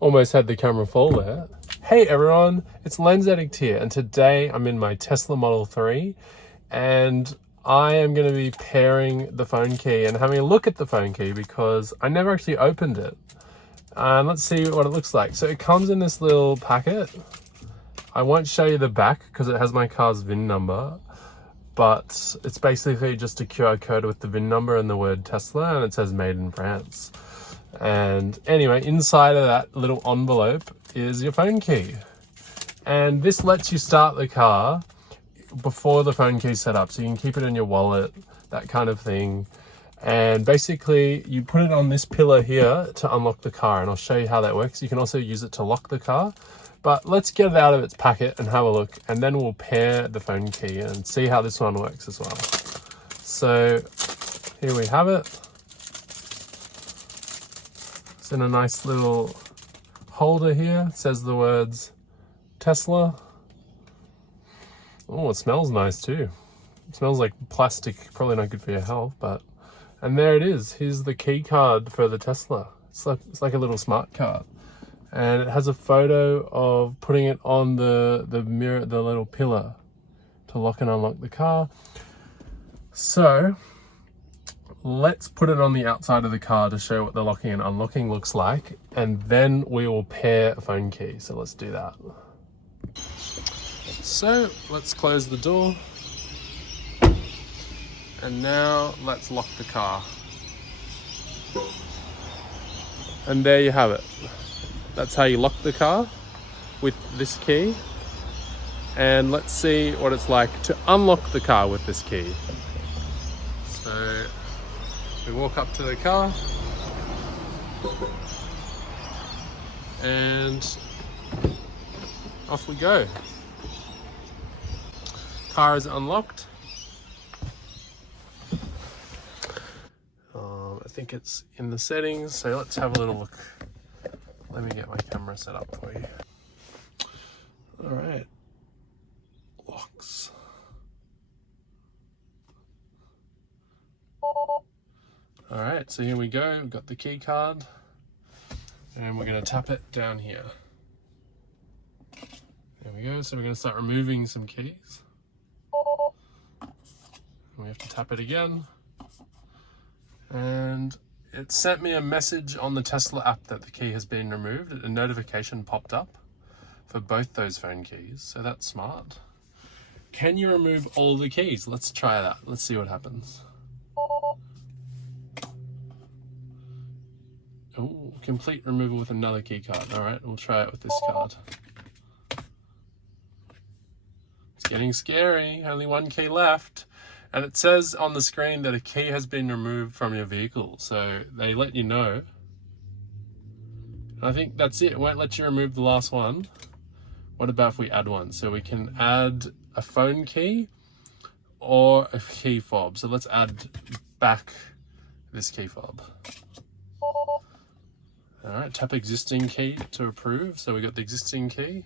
Almost had the camera fall there. Hey everyone, it's Lens Addict here, and today I'm in my Tesla Model 3 and I am going to be pairing the phone key and having a look at the phone key because I never actually opened it. And let's see what it looks like. So it comes in this little packet. I won't show you the back because it has my car's VIN number, but it's basically just a QR code with the VIN number and the word Tesla, and it says made in France. And anyway, inside of that little envelope is your phone key. And this lets you start the car before the phone key's set up. So you can keep it in your wallet, that kind of thing. And basically you put it on this pillar here to unlock the car. And I'll show you how that works. You can also use it to lock the car. But let's get it out of its packet and have a look. And then we'll pair the phone key and see how this one works as well. So here we have it. It's in a nice little holder here. It says the words Tesla. Oh, it smells nice too. It smells like plastic, probably not good for your health, but... And there it is. Here's the key card for the Tesla. It's like a little smart card. And it has a photo of putting it on the mirror, the little pillar to lock and unlock the car. So let's put it on the outside of the car to show what the locking and unlocking looks like, and then we will pair a phone key. So let's do that. So let's close the door. And now let's lock the car. And there you have it. That's how you lock the car with this key. And let's see what it's like to unlock the car with this key. So we walk up to the car and off we go. Car is unlocked. I think it's in the settings, so let's have a little look. Let me get my camera set up for you. All right, locks. All right, so here we go. We've got the key card, and we're going to tap it down here. There we go. So we're going to start removing some keys. We have to tap it again. And it sent me a message on the Tesla app that the key has been removed. A notification popped up for both those phone keys, so that's smart. Can you remove all the keys? Let's try that. Let's see what happens. Oh, complete removal with another key card. All right, we'll try it with this card. It's getting scary. Only one key left. And it says on the screen that a key has been removed from your vehicle. So they let you know. I think that's it. It won't let you remove the last one. What about if we add one? So we can add a phone key or a key fob. So let's add back this key fob. All right, tap existing key to approve. So we got the existing key.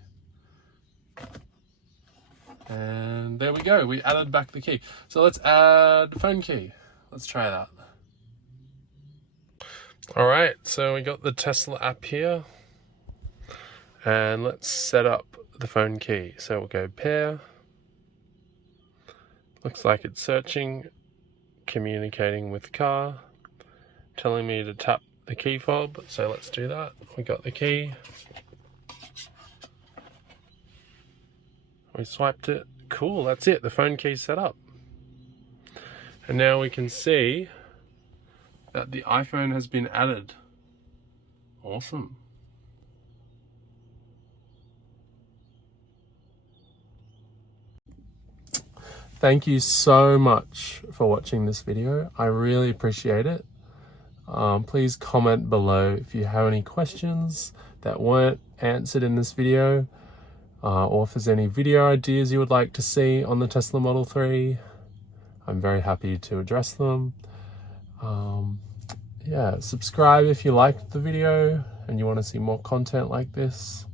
And there we go, we added back the key. So let's add the phone key. Let's try that. All right, so we got the Tesla app here. And let's set up the phone key. So we'll go pair. Looks like it's searching, communicating with car, telling me to tap the key fob. So let's do that. We got the key. We swiped it. Cool, that's it. The phone key's set up. And now we can see that the iPhone has been added. Awesome. Thank you so much for watching this video. I really appreciate it. Please comment below if you have any questions that weren't answered in this video. Or if there's any video ideas you would like to see on the Tesla Model 3, I'm very happy to address them. Yeah, subscribe if you liked the video and you want to see more content like this.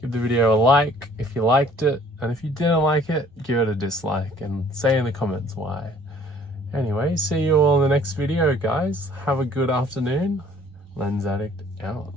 Give the video a like if you liked it, and if you didn't like it, give it a dislike and say in the comments why. Anyway, see you all in the next video, guys. Have a good afternoon. Lens Addict out.